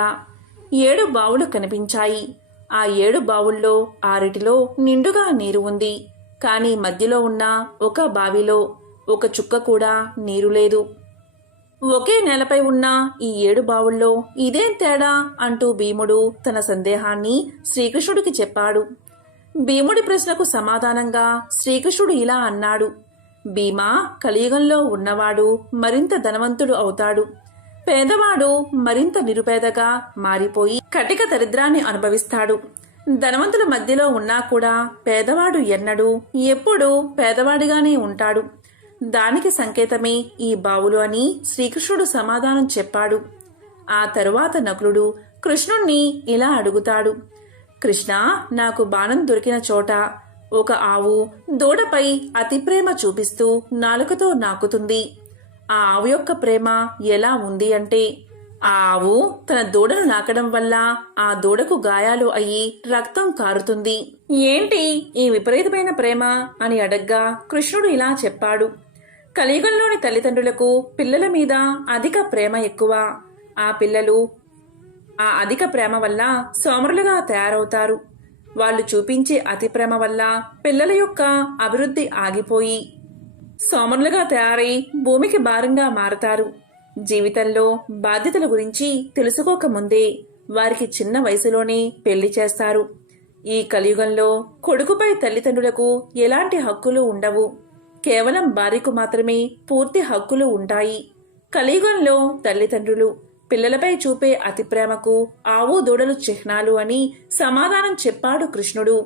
7 బావులు కనిపించాయి. ఆ 7 బావుల్లో 6 నిండుగా నీరు ఉంది. కాని మధ్యలో ఉన్న ఒక బావిలో ఒక చుక్క కూడా నీరు లేదు. ఒకే నేలపై ఉన్న ఈ 7 బావుల్లో ఇదేం తేడా అంటూ భీముడు తన సందేహాన్ని శ్రీకృష్ణుడికి చెప్పాడు. భీముడి ప్రశ్నకు సమాధానంగా శ్రీకృష్ణుడు ఇలా అన్నాడు. భీమా, కలియుగంలో ఉన్నవాడు మరింత ధనవంతుడు అవుతాడు. పేదవాడు మరింత నిరుపేదగా మారిపోయి కటిక దరిద్రాన్ని అనుభవిస్తాడు. ధనవంతుల మధ్యలో ఉన్నా కూడా పేదవాడు ఎన్నడూ ఎప్పుడూ పేదవాడిగానే ఉంటాడు. దానికి సంకేతమే ఈ బావులు అని శ్రీకృష్ణుడు సమాధానం చెప్పాడు. ఆ తరువాత నకులుడు కృష్ణుణ్ణి ఇలా అడుగుతాడు. కృష్ణ, నాకు బాణం దొరికిన చోట ఒక ఆవు దూడపై అతి ప్రేమ చూపిస్తూ నాలుకతో నాకుతుంది. ఆ ఆవు యొక్క ప్రేమ ఎలా ఉంది అంటే, ఆ ఆవు తన దూడను నాకడం వల్ల ఆ దూడకు గాయాలు అయ్యి రక్తం కారుతుంది. ఏంటి ఈ విపరీతమైన ప్రేమ అని అడగ్గా కృష్ణుడు ఇలా చెప్పాడు. కలియుగంలోని తల్లిదండ్రులకు పిల్లల మీద అధిక ప్రేమ ఎక్కువ. ఆ పిల్లలు ఆ అధిక ప్రేమ వల్ల సోమరులుగా తయారవుతారు. వాళ్ళు చూపించే అతి ప్రేమ వల్ల పిల్లల యొక్క అభివృద్ధి ఆగిపోయి సోమరులుగా తయారై భూమికి భారంగా మారతారు. జీవితంలో బాధ్యతల గురించి తెలుసుకోకముందే వారికి చిన్న వయసులోనే పెళ్లి చేస్తారు. ఈ కలియుగంలో కొడుకుపై తల్లిదండ్రులకు ఎలాంటి హక్కులు ఉండవు. కేవలం భార్యకు మాత్రమే పూర్తి హక్కులు ఉంటాయి. కలియుగంలో తల్లిదండ్రులు పిల్లలపై చూపే అతి ప్రేమకు ఆవు దూడలు చిహ్నాలు అని సమాధానం చెప్పాడు కృష్ణుడు.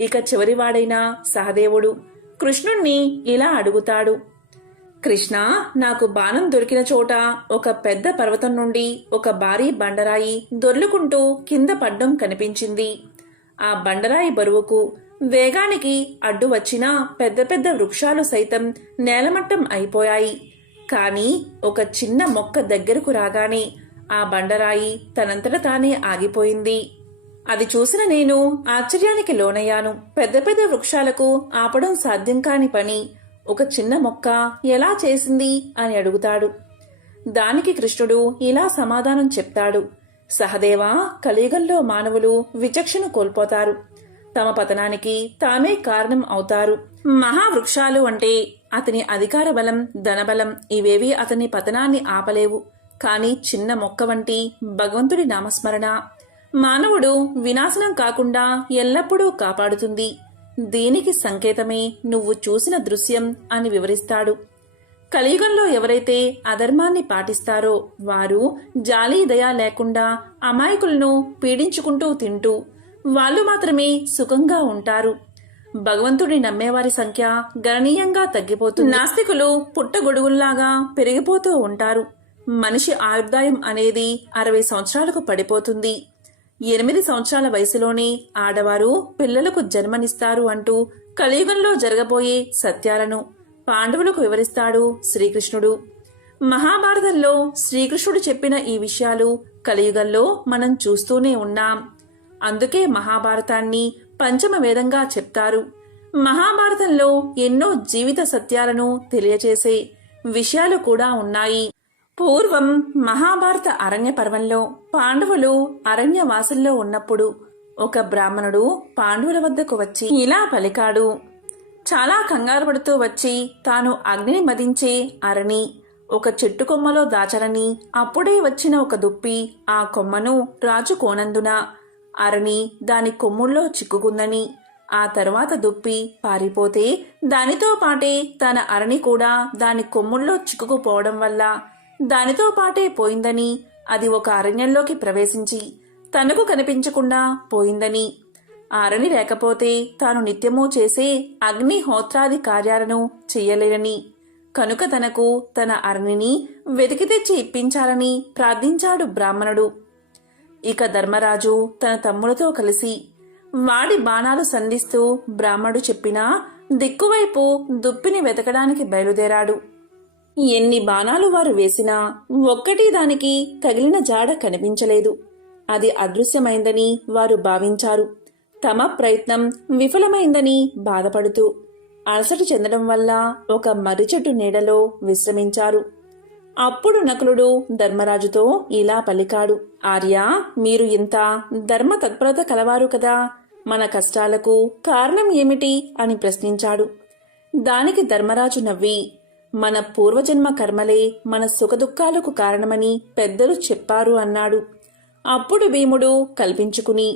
ఇక చివరివాడైన సహదేవుడు కృష్ణుణ్ణి ఇలా అడుగుతాడు. కృష్ణ, నాకు బాణం దొరికిన చోట ఒక పెద్ద పర్వతం నుండి ఒక భారీ బండరాయి దొర్లుకుంటూ కింద పడ్డం కనిపించింది. ఆ బండరాయి బరువుకు వేగానికి అడ్డు వచ్చిన పెద్ద పెద్ద వృక్షాలు సైతం నేలమట్టం అయిపోయాయి. కాని ఒక చిన్న మొక్క దగ్గరకు రాగానే ఆ బండరాయి తనంతట తానే ఆగిపోయింది. అది చూసిన నేను ఆశ్చర్యానికి లోనయ్యాను. పెద్ద పెద్ద వృక్షాలకు ఆపడం సాధ్యం కాని పని ఒక చిన్న మొక్క ఎలా చేసింది అని అడుగుతాడు. దానికి కృష్ణుడు ఇలా సమాధానం చెప్తాడు. సహదేవా, కలియుగంలో మానవులు విచక్షణ కోల్పోతారు. తమ పతనానికి తామే కారణం అవుతారు. మహావృక్షాలు అంటే అతని అధికార బలం, ధనబలం ఇవేవి అతని పతనాన్ని ఆపలేవు. కాని చిన్న మొక్క వంటి భగవంతుడి నామస్మరణ మానవుడు వినాశనం కాకుండా ఎల్లప్పుడూ కాపాడుతుంది. దీనికి సంకేతమే నువ్వు చూసిన దృశ్యం అని వివరిస్తాడు. కలియుగంలో ఎవరైతే అధర్మాన్ని పాటిస్తారో వారు జాలి దయ లేకుండా అమాయకులను పీడించుకుంటూ తింటూ వాళ్ళు మాత్రమే సుఖంగా ఉంటారు. భగవంతుడిని నమ్మేవారి సంఖ్య గణనీయంగా తగ్గిపోతుంది. నాస్తికులు పుట్టగొడుగుల్లాగా పెరిగిపోతూ ఉంటారు. మనిషి ఆయుర్దాయం అనేది 60 సంవత్సరాలకు పడిపోతుంది. 8 సంవత్సరాల వయసులోనే ఆడవారు పిల్లలకు జన్మనిస్తారు అంటూ కలియుగంలో జరగబోయే సత్యాలను పాండవులకు వివరిస్తాడు శ్రీకృష్ణుడు. మహాభారతంలో శ్రీకృష్ణుడు చెప్పిన ఈ విషయాలు కలియుగంలో మనం చూస్తూనే ఉన్నాం. అందుకే మహాభారతాన్ని పంచమ వేదంగా చెప్తారు. మహాభారతంలో ఎన్నో జీవిత సత్యాలను తెలియచేసే విషయాలు కూడా ఉన్నాయి. పూర్వం మహాభారత అరణ్య పర్వంలో పాండవులు అరణ్యవాసుల్లో ఉన్నప్పుడు ఒక బ్రాహ్మణుడు పాండవుల వద్దకు వచ్చి ఇలా పలికాడు. చాలా కంగారు పడుతూ వచ్చి తాను అగ్నిని మదించే అరణి ఒక చెట్టు కొమ్మలో దాచరని అప్పుడే వచ్చిన ఒక దుప్పి ఆ కొమ్మను రాజు కోనందున అరణి దాని కొమ్ముల్లో చిక్కుకుందని, ఆ తరువాత దుప్పి పారిపోతే దానితో పాటే తన అరణి కూడా దాని కొమ్ముల్లో చిక్కుకుపోవడం వల్ల దానితో పాటే పోయిందని, అది ఒక అరణ్యంలోకి ప్రవేశించి తనకు కనిపించకుండా పోయిందని, ఆ అరణి లేకపోతే తాను నిత్యమూ చేసే అగ్నిహోత్రాది కార్యాలను చెయ్యలేనని, కనుక తనకు తన అరణిని వెతికి తెచ్చి ఇప్పించాలని ప్రార్థించాడు బ్రాహ్మణుడు. ఇక ధర్మరాజు తన తమ్ములతో కలిసి వాడి బాణాలు సంధిస్తూ బ్రాహ్మణుడు చెప్పిన దిక్కువైపు దుప్పిని వెతకడానికి బయలుదేరాడు. ఎన్ని బాణాలు వారు వేసినా ఒక్కటి దానికి తగిలిన జాడ కనిపించలేదు. అది అదృశ్యమైందని వారు భావించారు. తమ ప్రయత్నం విఫలమైందని బాధపడుతూ అలసట చెందడం వల్ల ఒక మర్రి చెట్టు నీడలో విశ్రమించారు. అప్పుడు నకులుడు ధర్మరాజుతో ఇలా పలికాడు. ఆర్యా, మీరు ఇంత ధర్మ తత్పరత కలవారు కదా, మన కష్టాలకు కారణం ఏమిటి అని ప్రశ్నించాడు. దానికి ధర్మరాజు నవ్వి, మన పూర్వజన్మ కర్మలే మన సుఖదుఖాలకు కారణమని పెద్దలు చెప్పారు అన్నాడు. అప్పుడు భీముడు కల్పించుకుని,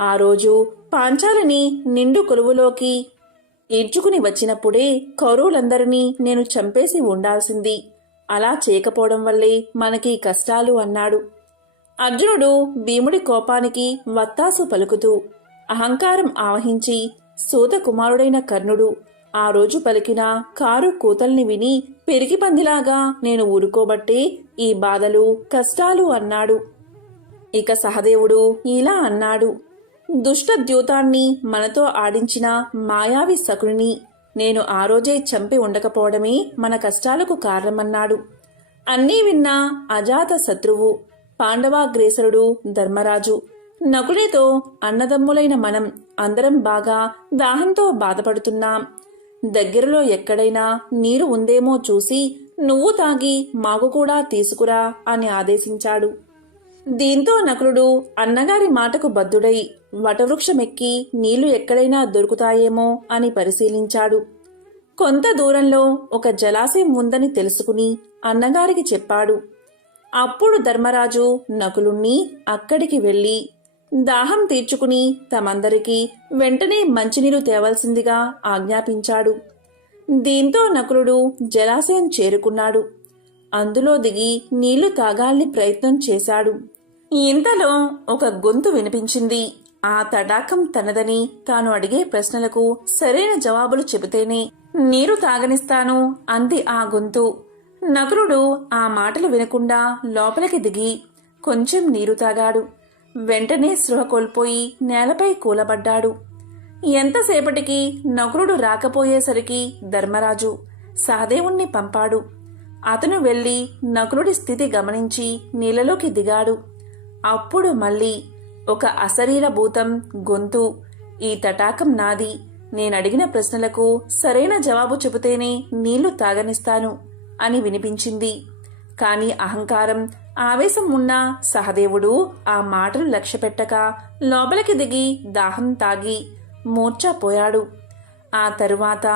ఆ రోజు పాంచాలని నిండు కొలువులోకి ఈడ్చుకుని వచ్చినప్పుడే కౌరవులందరినీ నేను చంపేసి ఉండాల్సింది, అలా చేయకపోవడం వల్లే మనకి కష్టాలు అన్నాడు. అర్జునుడు భీముడి కోపానికి వత్తాసు పలుకుతూ అహంకారం ఆవహించి సూత కుమారుడైన కర్ణుడు ఆ రోజు పలికిన కారు కూతల్ని విని పెరిగి పందిలాగా నేను ఊరుకోబట్టే ఈ బాధలు కష్టాలు అన్నాడు. ఇక సహదేవుడు ఇలా అన్నాడు. దుష్ట ద్యూతాన్ని మనతో ఆడించిన మాయావి శకుని నేను ఆ రోజే చంపి ఉండకపోవడమే మన కష్టాలకు కారణమన్నాడు. అన్నీ విన్న అజాత శత్రువు పాండవాగ్రేసరుడు ధర్మరాజు నకునితో అన్నదమ్ములైన మనం అందరం బాగా దాహంతో బాధపడుతున్నాం. దగ్గరలో ఎక్కడైనా నీరు ఉందేమో చూసి నువ్వు తాగి మాకు కూడా తీసుకురా అని ఆదేశించాడు. దీంతో నకులుడు అన్నగారి మాటకు బద్ధుడై వటవృక్షమెక్కి నీళ్లు ఎక్కడైనా దొరుకుతాయేమో అని పరిశీలించాడు. కొంత దూరంలో ఒక జలాశయం ఉందని తెలుసుకుని అన్నగారికి చెప్పాడు. అప్పుడు ధర్మరాజు నకులుణ్ణి అక్కడికి వెళ్లి దాహం తీర్చుకుని తమందరికీ వెంటనే మంచినీరు తేవలసిందిగా ఆజ్ఞాపించాడు. దీంతో నకులుడు జలాశయం చేరుకున్నాడు. అందులో దిగి నీళ్లు తాగాలని ప్రయత్నం చేశాడు. ఇంతలో ఒక గొంతు వినిపించింది. ఆ తడాకం తనదని, తాను అడిగే ప్రశ్నలకు సరైన జవాబులు చెబితేనే నీరు తాగనిస్తాను అంది ఆ గొంతు. నకులుడు ఆ మాటలు వినకుండా లోపలికి దిగి కొంచెం నీరు తాగాడు. వెంటనే స్పృహ కోల్పోయి నేలపై కూలబడ్డాడు. ఎంతసేపటికి నకులుడు రాకపోయేసరికి ధర్మరాజు సహదేవుణ్ణి పంపాడు. అతను వెళ్లి నకులుడి స్థితి గమనించి నీళ్లలోకి దిగాడు. అప్పుడు మళ్ళీ ఒక అశరీర భూతం గొంతు, ఈ తటాకం నాది, నేనడిగిన ప్రశ్నలకు సరైన జవాబు చెబితేనే నీళ్లు తాగనిస్తాను అని వినిపించింది. కాని అహంకారం ఆవేశం ఉన్న సహదేవుడు ఆ మాటలు లక్ష్యపెట్టక లోపలికి దిగి దాహం తాగి మూర్ఛపోయాడు. ఆ తరువాత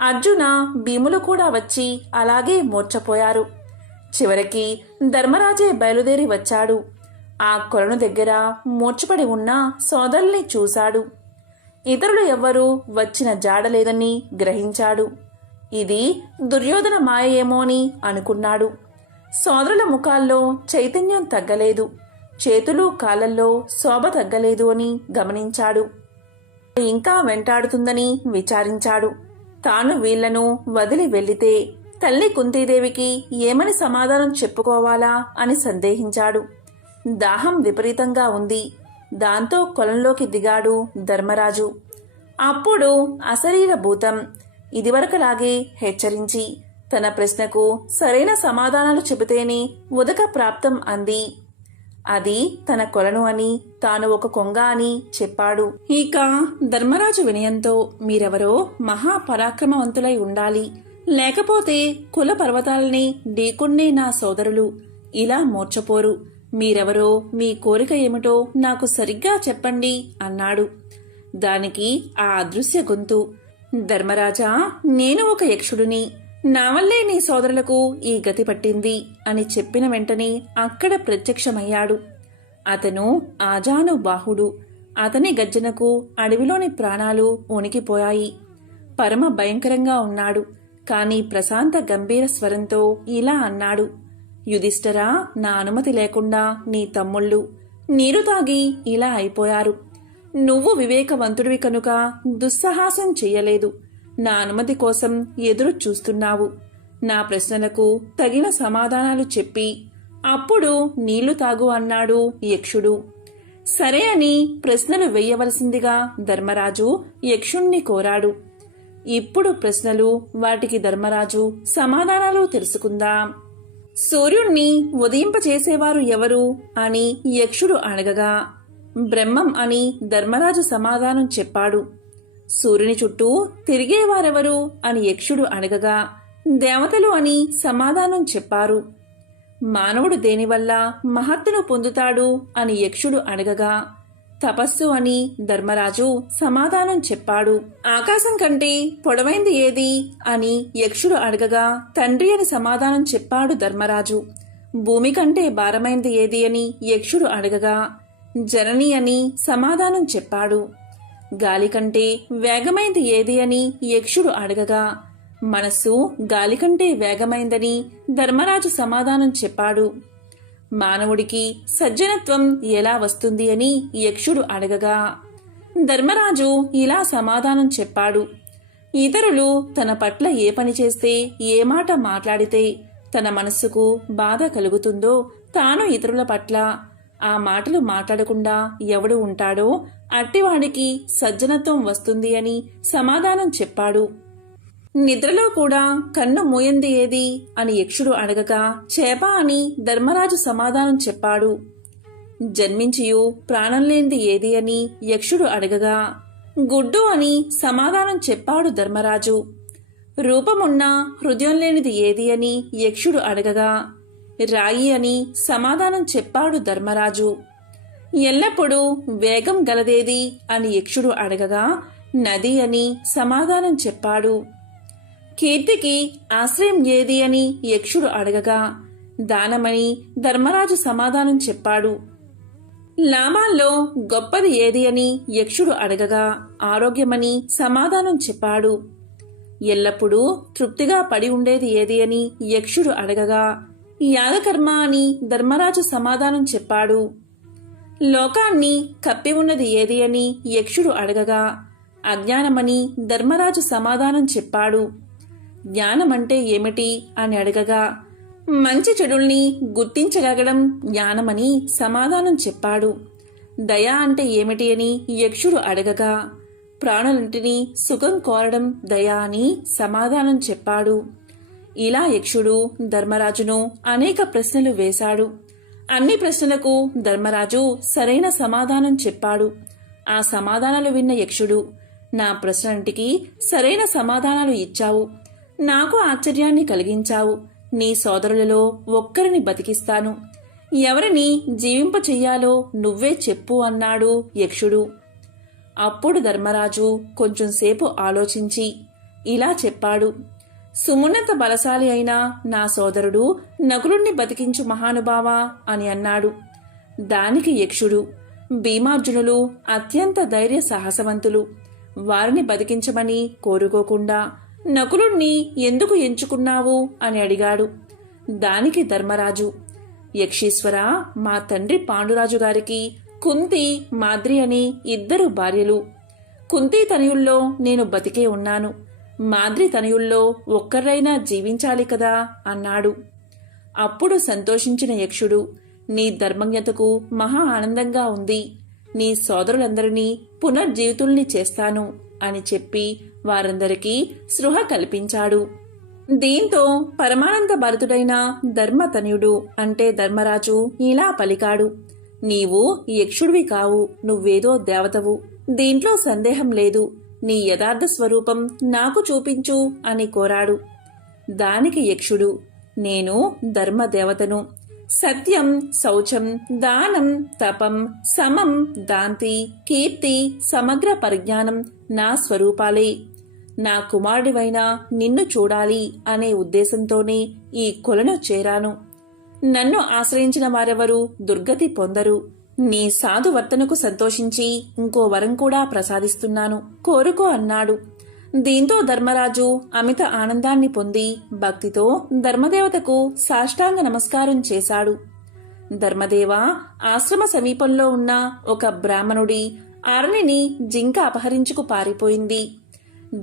అర్జున భీములు కూడా వచ్చి అలాగే మూర్ఛపోయారు. చివరికి ధర్మరాజే బయలుదేరి వచ్చాడు. ఆ కొలను దగ్గర మూర్ఛపడి ఉన్న సోదరుల్ని చూశాడు. ఇతరులు ఎవ్వరూ వచ్చిన జాడలేదని గ్రహించాడు. ఇది దుర్యోధన మాయ ఏమోని అనుకున్నాడు. సోదరుల ముఖాల్లో చైతన్యం తగ్గలేదు, చేతులు కాళ్ళల్లో శోభ తగ్గలేదు అని గమనించాడు. ఇంకా వెంటాడుతుందని విచారించాడు. తాను వీళ్లను వదిలి వెళ్లితే తల్లి కుంతీదేవికి ఏమని సమాధానం చెప్పుకోవాలా అని సందేహించాడు. దాహం విపరీతంగా ఉంది. దాంతో కొలంలోకి దిగాడు ధర్మరాజు. అప్పుడు అశరీర భూతం ఇదివరకులాగే హెచ్చరించి తన ప్రశ్నకు సరైన సమాధానాలు చెబితేనే ఉదక ప్రాప్తం అంది. అది తన కొలను అని, తాను ఒక కొంగ అని చెప్పాడు. ఇక ధర్మరాజు వినయంతో, మీరెవరో మహాపరాక్రమవంతులై ఉండాలి, లేకపోతే కుల పర్వతాలని ఢీకొన్నే నా సోదరులు ఇలా మూర్ఛపోరు. మీరెవరో, మీ కోరిక ఏమిటో నాకు సరిగ్గా చెప్పండి అన్నాడు. దానికి ఆ అదృశ్య గొంతు, ధర్మరాజా, నేను ఒక యక్షుడిని. నా వల్లే నీ సోదరులకు ఈ గతి పట్టింది అని చెప్పిన వెంటనే అక్కడ ప్రత్యక్షమయ్యాడు. అతను ఆజానుబాహుడు. అతని గర్జనకు అడవిలోని ప్రాణాలు వణికిపోయాయి. పరమ భయంకరంగా ఉన్నాడు. కాని ప్రశాంత గంభీర స్వరంతో ఇలా అన్నాడు: యుధిష్ఠిరా, నా అనుమతి లేకుండా నీ తమ్ముళ్ళు నీరు తాగి ఇలా అయిపోయారు. నువ్వు వివేకవంతుడివి కనుక దుస్సాహసం చెయ్యలేదు. నా అనుమతి కోసం ఎదురు చూస్తున్నావు. నా ప్రశ్నలకు తగిన సమాధానాలు చెప్పి అప్పుడు నీళ్లు తాగు అన్నాడు యక్షుడు. సరే అని ప్రశ్నలు వెయ్యవలసిందిగా ధర్మరాజు యక్షుణ్ణి కోరాడు. ఇప్పుడు ప్రశ్నలు, వాటికి ధర్మరాజు సమాధానాలు తెలుసుకుందాం. సూర్యుణ్ణి ఉదయింపచేసేవారు ఎవరు అని యక్షుడు అడగగా బ్రహ్మం అని ధర్మరాజు సమాధానం చెప్పాడు. సూర్యుని చుట్టూ తిరిగేవారెవరు అని యక్షుడు అడగగా దేవతలు అని సమాధానం చెప్పారు. మానవుడు దేనివల్ల మహత్తును పొందుతాడు అని యక్షుడు అడగగా తపస్సు అని ధర్మరాజు సమాధానం చెప్పాడు. ఆకాశం కంటే పొడవైంది ఏది అని యక్షుడు అడగగా తండ్రి అని సమాధానం చెప్పాడు ధర్మరాజు. భూమి కంటే భారమైంది ఏది అని యక్షుడు అడగగా జనని అని సమాధానం చెప్పాడు. గాలి కంటే వేగమైంది ఏది అని యక్షుడు అడగగా మనస్సు గాలి కంటే వేగమైందని ధర్మరాజు సమాధానం చెప్పాడు. మానవుడికి సజ్జనత్వం ఎలా వస్తుంది అని యక్షుడు అడగగా ధర్మరాజు ఇలా సమాధానం చెప్పాడు. ఇతరులు తన పట్ల ఏ పని చేస్తే, ఏ మాట మాట్లాడితే తన మనస్సుకు బాధ కలుగుతుందో తాను ఇతరుల పట్ల ఆ మాటలు మాట్లాడకుండా ఎవడు ఉంటాడో అట్టివాడికి సజ్జనత్వం వస్తుంది అని సమాధానం చెప్పాడు. నిద్రలో కూడా కన్ను మూయంది ఏది అని యక్షుడు అడగగా చేప అని ధర్మరాజు సమాధానం చెప్పాడు. జన్మించియు ప్రాణం లేనిది ఏది అని యక్షుడు అడగగా గుడ్డు అని సమాధానం చెప్పాడు ధర్మరాజు. రూపమున్నా హృదయం లేనిది ఏది అని యక్షుడు అడగగా రాయి అని సమాధానం చెప్పాడు ధర్మరాజు. ఎల్లప్పుడూ వేగం గలదేది అని యక్షుడు అడగగా నది అని సమాధానం చెప్పాడు. కీర్తికి ఆశ్రయం ఏది అని యక్షుడు అడగగా దానమని ధర్మరాజు సమాధానం చెప్పాడు. లాభాల్లో గొప్పది ఏది అని యక్షుడు అడగగా ఆరోగ్యమని సమాధానం చెప్పాడు. ఎల్లప్పుడూ తృప్తిగా పడి ఉండేది ఏది అని యక్షుడు అడగగా యాగకర్మ అని ధర్మరాజు సమాధానం చెప్పాడు. లోకాన్ని కప్పి ఉన్నది ఏది అని యక్షుడు అడగగా అజ్ఞానమని ధర్మరాజు సమాధానం చెప్పాడు. జ్ఞానమంటే ఏమిటి అని అడగగా మంచి చెడుల్ని గుర్తించగలగడం జ్ఞానమని సమాధానం చెప్పాడు. దయ అంటే ఏమిటి అని యక్షుడు అడగగా ప్రాణులంటిని సుఖం కోరడం దయ అని సమాధానం చెప్పాడు. ఇలా యక్షుడు ధర్మరాజును అనేక ప్రశ్నలు వేశాడు. అన్ని ప్రశ్నలకు ధర్మరాజు సరైన సమాధానం చెప్పాడు. ఆ సమాధానాలు విన్న యక్షుడు, నా ప్రశ్నలంటికి సరైన సమాధానాలు ఇచ్చావు. నాకు ఆశ్చర్యాన్ని కలిగించావు. నీ సోదరులలో ఒక్కరిని బతికిస్తాను. ఎవరిని జీవింప చెయ్యాలో నువ్వే చెప్పు అన్నాడు యక్షుడు. అప్పుడు ధర్మరాజు కొంచెంసేపు ఆలోచించి ఇలా చెప్పాడు. సుమున్నత బలశాలి అయిన నా సోదరుడు నకులుణ్ణి బతికించు మహానుభావా అని అన్నాడు. దానికి యక్షుడు, భీమార్జునులు అత్యంత ధైర్య సాహసవంతులు. వారిని బతికించమని కోరుకోకుండా నకులుణ్ణి ఎందుకు ఎంచుకున్నావు అని అడిగాడు. దానికి ధర్మరాజు, యక్షీశ్వర, మా తండ్రి పాండురాజు గారికి కుంతి, మాద్రి అని 2 భార్యలు. కుంతి తనయుల్లో నేను బతికే ఉన్నాను. మాద్రి తనయుల్లో ఒక్కరైనా జీవించాలి కదా అన్నాడు. అప్పుడు సంతోషించిన యక్షుడు, నీ ధర్మజ్ఞతకు మహా ఆనందంగా ఉంది. నీ సోదరులందరినీ పునర్జీవితుల్ని చేస్తాను అని చెప్పి వారందరికీ స్పృహ కల్పించాడు. దీంతో పరమానంద భరితుడైన ధర్మతనయుడు అంటే ధర్మరాజు ఇలా పలికాడు. నీవు యక్షుడివి కావు, నువ్వేదో దేవతవు. దీంట్లో సందేహం లేదు. నీ యథార్థ స్వరూపం నాకు చూపించు అని కోరాడు. దానికి యక్షుడు, నేను ధర్మదేవతను. సత్యం, శౌచం, దానం, తపం, సమం, దాంతి, కీర్తి, సమగ్ర పరిజ్ఞానం నా స్వరూపాలే. నా కుమారుడివైన నిన్ను చూడాలి అనే ఉద్దేశంతోనే ఈ కొలను చేరాను. నన్ను ఆశ్రయించిన వారెవరూ దుర్గతి పొందరు. నీ సాధువర్తనకు సంతోషించి ఇంకో వరం కూడా ప్రసాదిస్తున్నాను, కోరుకో అన్నాడు. దీంతో ధర్మరాజు అమిత ఆనందాన్ని పొంది భక్తితో ధర్మదేవతకు సాష్టాంగ నమస్కారం చేశాడు. ధర్మదేవ, ఆశ్రమ సమీపంలో ఉన్న ఒక బ్రాహ్మణుడి ఆరణిని జింక అపహరించుకు పారిపోయింది.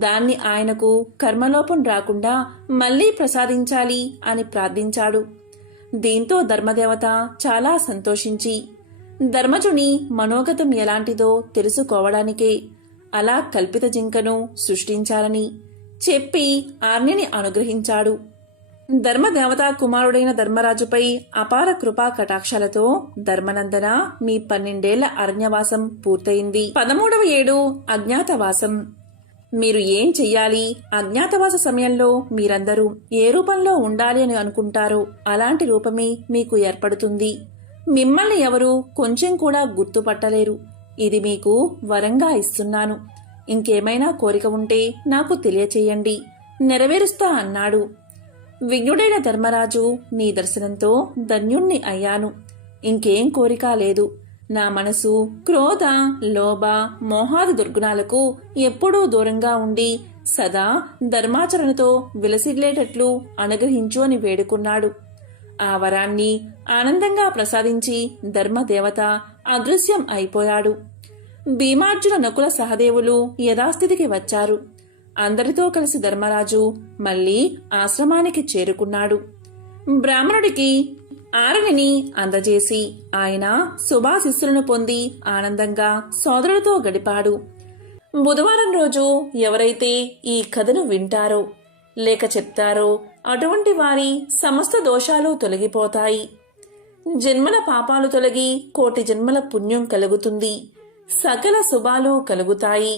దాన్ని ఆయనకు కర్మలోపం రాకుండా మళ్లీ ప్రసాదించాలి అని ప్రార్థించాడు. దీంతో ధర్మదేవత చాలా సంతోషించి ధర్మజుని మనోగతం ఎలాంటిదో తెలుసుకోవడానికే అలా కల్పిత జింకను సృష్టించాలని చెప్పి ఆజ్ఞని అనుగ్రహించాడు. ధర్మదేవతా కుమారుడైన ధర్మరాజుపై అపార కృపా కటాక్షాలతో ధర్మనందన, మీ 12 ఏళ్ల అరణ్యవాసం పూర్తయింది. 13వ ఏడు అజ్ఞాతవాసం. మీరు ఏం చెయ్యాలి? అజ్ఞాతవాస సమయంలో మీరందరూ ఏ రూపంలో ఉండాలి అని అనుకుంటారో అలాంటి రూపమే మీకు ఏర్పడుతుంది. మిమ్మల్ని ఎవరూ కొంచెం కూడా గుర్తుపట్టలేరు. ఇది మీకు వరంగా ఇస్తున్నాను. ఇంకేమైనా కోరిక ఉంటే నాకు తెలియచేయండి, నెరవేరుస్తా అన్నాడు. విజ్ఞుడైన ధర్మరాజు, నీ దర్శనంతో ధన్యుణ్ణి అయ్యాను. ఇంకేం కోరిక లేదు. నా మనసు క్రోధ, లోభ, మోహాది దుర్గుణాలకు ఎప్పుడూ దూరంగా ఉండి సదా ధర్మాచరణతో విలసిల్లేటట్లు అనుగ్రహించు అని వేడుకున్నాడు. ఆ వరాన్ని ఆనందంగా ప్రసాదించి ధర్మదేవత అదృశ్యం అయిపోయాడు. భీమార్జున, నకుల, సహదేవులు యథాస్థితికి వచ్చారు. అందరితో కలిసి ధర్మరాజు మళ్లీ ఆశ్రమానికి చేరుకున్నాడు. బ్రాహ్మణుడికి ఆరణిని అందజేసి ఆయన శుభాశిస్సులను పొంది ఆనందంగా సోదరుడితో గడిపాడు. బుధవారం రోజు ఎవరైతే ఈ కథను వింటారో లేక చెప్తారో అటువంటి వారి సమస్త దోషాలు తొలగిపోతాయి. జన్మల పాపాలు తొలగి కోటి జన్మల పుణ్యం కలుగుతుంది. సకల శుభాలు కలుగుతాయి.